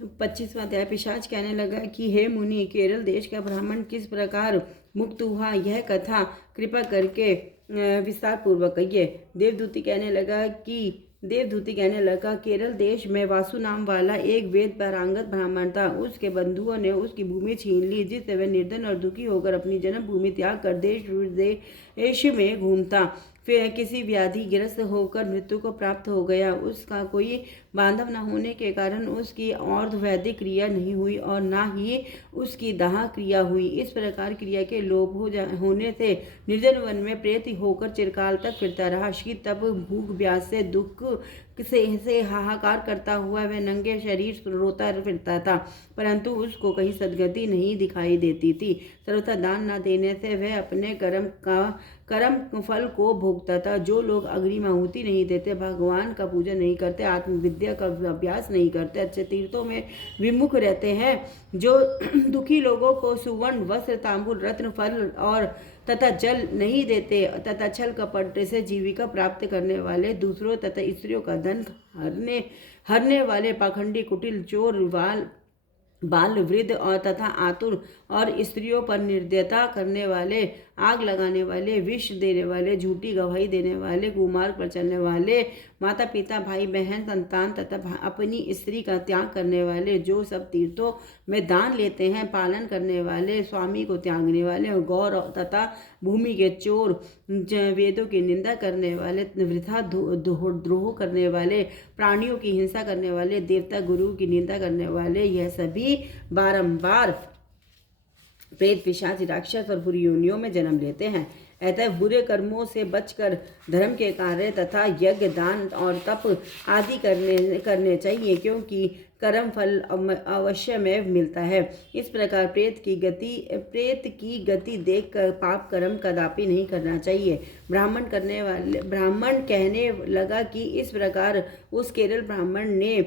25वां अध्याय। पिशाच कहने लगा कि हे मुनि, केरल देश का ब्राह्मण किस प्रकार मुक्त हुआ, यह कथा कृपा करके विस्तार पूर्वक कहिए। देवदूती कहने लगा, केरल देश में वासु नाम वाला एक वेद पारंगत ब्राह्मण था। उसके बंधुओं ने उसकी भूमि छीन ली, जिससे वह निर्धन और दुखी होकर अपनी जन्मभूमि त्याग कर देश विदेश में घूमता। फिर किसी व्याधि ग्रस्त होकर मृत्यु को प्राप्त हो गया। उसका कोई बांधव न होने के कारण उसकी और वैदिक क्रिया नहीं हुई और न ही उसकी दाह क्रिया हुई। इस प्रकार क्रिया के लोभ होने से निर्जन वन में प्रेत होकर चिरकाल तक फिरता रहा। शीत तप भूख प्यास से दुख से हाहाकार करता हुआ वह नंगे शरीर रोता फिरता था, परंतु उसको कहीं सदगति नहीं दिखाई देती थी। सर्वथा दान न देने से वह अपने कर्म फल को भोगता था। जो लोग अग्निमाहुति नहीं देते, भगवान का पूजन नहीं करते, आत्मविद्या का अभ्यास नहीं करते, अच्छे तीर्थों में विमुख रहते हैं, जो दुखी लोगों को सुवर्ण वस्त्र तांबुल रत्न फल और तथा जल नहीं देते, तथा छल कपट से जीविका प्राप्त करने वाले, दूसरों तथा स्त्रियों का धन हरने वाले, पाखंडी, कुटिल, चोर, बाल वृद्ध और तथा आतुर और स्त्रियों पर निर्दयता करने वाले, आग लगाने वाले, विष देने वाले, झूठी गवाही देने वाले, कुमार्ग पर चलने वाले, माता पिता भाई बहन संतान तथा अपनी स्त्री का त्याग करने वाले, जो सब तीर्थों में दान लेते हैं, पालन करने वाले, स्वामी को त्यागने वाले, और गौर तथा भूमि के चोर, वेदों की निंदा करने वाले, वृथा द्रोह करने वाले, प्राणियों की हिंसा करने वाले, देवता गुरु की निंदा करने वाले, यह सभी बारंबार प्रेत पिशाच राक्षस और बुरी योनियों में जन्म लेते हैं। अतः बुरे कर्मों से बचकर धर्म के कार्य तथा यज्ञ दान और तप आदि करने चाहिए, क्योंकि कर्म फल अवश्य में मिलता है। इस प्रकार प्रेत की गति देखकर पाप कर्म कदापि नहीं करना चाहिए। ब्राह्मण कहने लगा कि इस प्रकार उस केरल ब्राह्मण ने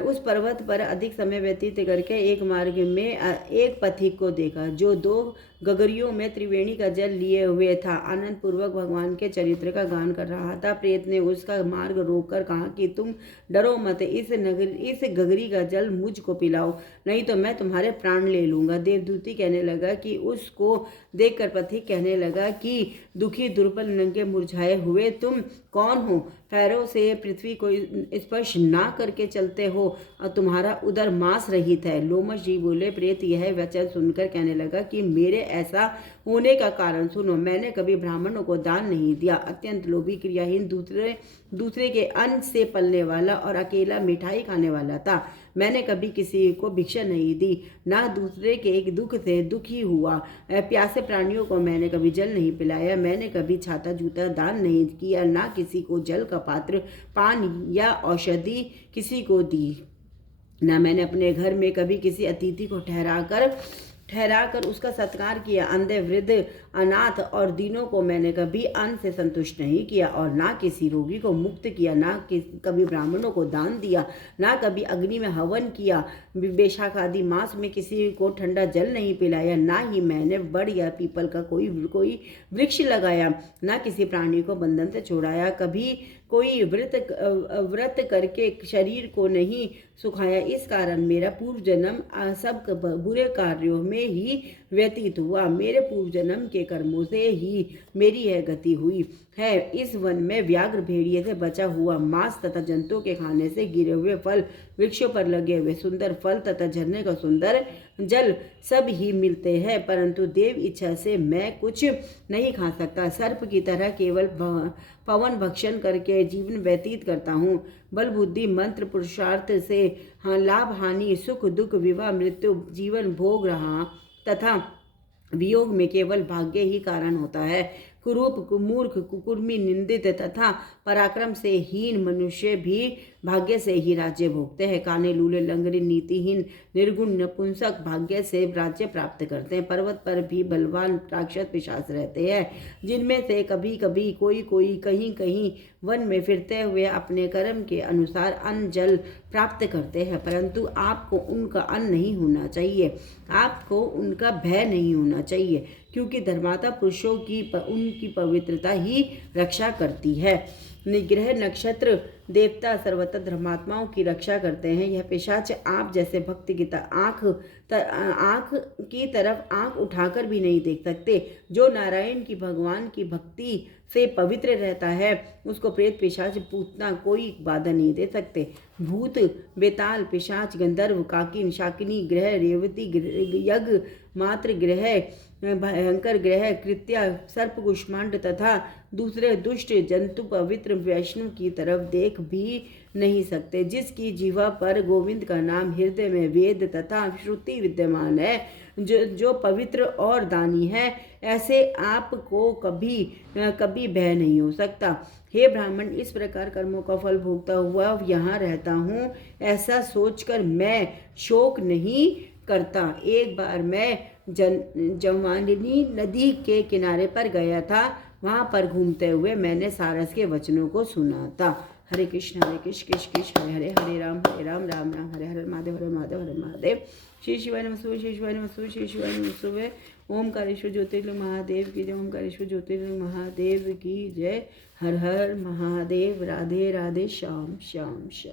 उस पर्वत पर अधिक समय व्यतीत करके एक मार्ग में एक पथिक को देखा, जो 2 गगरियों में त्रिवेणी का जल लिए हुए था, आनंद पूर्वक भगवान के चरित्र का गान कर रहा था। प्रेत ने उसका मार्ग रोककर कहा कि तुम डरो मत, इस गगरी का जल मुझको पिलाओ, नहीं तो मैं तुम्हारे प्राण ले लूंगा। देवदूती कहने लगा कि उसको देखकर पथिक कहने लगा कि दुखी दुर्बल नंगे मुरझाए हुए तुम कौन हो? पैरों से पृथ्वी को स्पर्श ना करके चलते हो और तुम्हारा उदर मांस रहित है। लोमश जी बोले। प्रेत यह वचन सुनकर कहने लगा कि मेरे ऐसा होने का कारण सुनो। मैंने कभी ब्राह्मणों को दान नहीं दिया, अत्यंत लोभी, क्रियाहीन, दूसरे के अन्न से पलने वाला और अकेला मिठाई खाने वाला था। मैंने कभी किसी को भिक्षा नहीं दी, ना दूसरे के एक दुख से दुखी हुआ। प्यासे प्राणियों को मैंने कभी जल नहीं पिलाया। मैंने कभी छाता जूता दान नहीं किया, ना किसी को जल का पात्र, पान या औषधि किसी को दी। ना मैंने अपने घर में कभी किसी अतिथि को ठहराकर उसका सत्कार किया। अंधे, वृद्ध, अनाथ और दीनों को मैंने कभी अन्न से संतुष्ट नहीं किया, और ना किसी रोगी को मुक्त किया, ना कभी ब्राह्मणों को दान दिया, ना कभी अग्नि में हवन किया। बेशाख आदि मास में किसी को ठंडा जल नहीं पिलाया, ना ही मैंने बड़ या पीपल का कोई वृक्ष लगाया, ना किसी प्राणी को बंधन से छोड़ाया। कभी कोई व्रत करके शरीर को नहीं सुखाया। इस कारण मेरा पूर्व जन्म सब बुरे कार्यों में ही व्यतीत हुआ। मेरे पूर्व जन्म के कर्मों से ही मेरी यह गति हुई है। इस वन में व्याघ्र, भेड़िए से बचा हुआ मांस तथा जंतुओं के खाने से गिरे हुए फल, वृक्षों पर लगे हुए सुंदर फल तथा झरने का सुंदर जल सब ही मिलते हैं, परंतु देव इच्छा से मैं कुछ नहीं खा सकता। सर्प की तरह केवल पवन भक्षण करके जीवन व्यतीत करता हूँ। बल, बुद्धि, मंत्र, पुरुषार्थ से लाभ, हानि, सुख, दुख, विवाह, मृत्यु, जीवन भोग रहा तथा वियोग में केवल भाग्य ही कारण होता है। कुरूप, मूर्ख, कुकुर्मी, निंदित तथा पराक्रम से हीन मनुष्य भी भाग्य से ही राज्य भोगते हैं। काने, लूले, लंगड़े, नीतिहीन, निर्गुण, नपुंसक भाग्य से राज्य प्राप्त करते हैं। पर्वत पर भी बलवान राक्षस पिशाच रहते हैं, जिनमें से कभी कभी कोई कहीं कहीं वन में फिरते हुए अपने कर्म के अनुसार अन्न जल प्राप्त करते हैं, परंतु आपको उनका अन्न नहीं होना चाहिए, आपको उनका भय नहीं होना चाहिए, क्योंकि धर्मात्मा पुरुषों की उनकी पवित्रता ही रक्षा करती है। निग्रह नक्षत्र देवता सर्वत्र धर्मात्माओं की रक्षा करते हैं। यह पिशाच आप जैसे भक्त की आँख की तरफ आँख उठाकर भी नहीं देख सकते। जो नारायण की भगवान की भक्ति से पवित्र रहता है उसको प्रेत पिशाच पूतना कोई बाधा नहीं दे सकते। भूत बेताल पिशाच गंधर्व काकिन शाकिनी ग्रह रेवती यज्ञ मात्र ग्रह भयंकर ग्रह कृत्या सर्प कुष्मांड तथा दूसरे दुष्ट जंतु पवित्र वैष्णव की तरफ देख भी नहीं सकते। जिसकी जीवा पर गोविंद का नाम हृदय में वेद तथा श्रुति विद्यमान है, जो पवित्र और दानी है, ऐसे आपको कभी भय नहीं हो सकता। हे ब्राह्मण, इस प्रकार कर्मों का फल भोगता हुआ यहाँ रहता हूँ, ऐसा सोचकर मैं शोक नहीं करता। एक बार मैं जवानिनी नदी के किनारे पर गया था। वहाँ पर घूमते हुए मैंने सारस के वचनों को सुना था। हरे कृष्ण कृष्ण कृष्ण हरे हरे, हरे राम राम राम हरे हरे, महादेव हरे महादेव हरे महादेव। श्री शिवाय नमः, श्री शिवाय नमः, श्री शिवाय नमः। ओमकारेश्वर ज्योतिर्लिंग महादेव की जय, ओमकारेश्वर ज्योतिर्लिंग महादेव की जय। हर हर महादेव। राधे राधे। श्याम श्याम श्याम।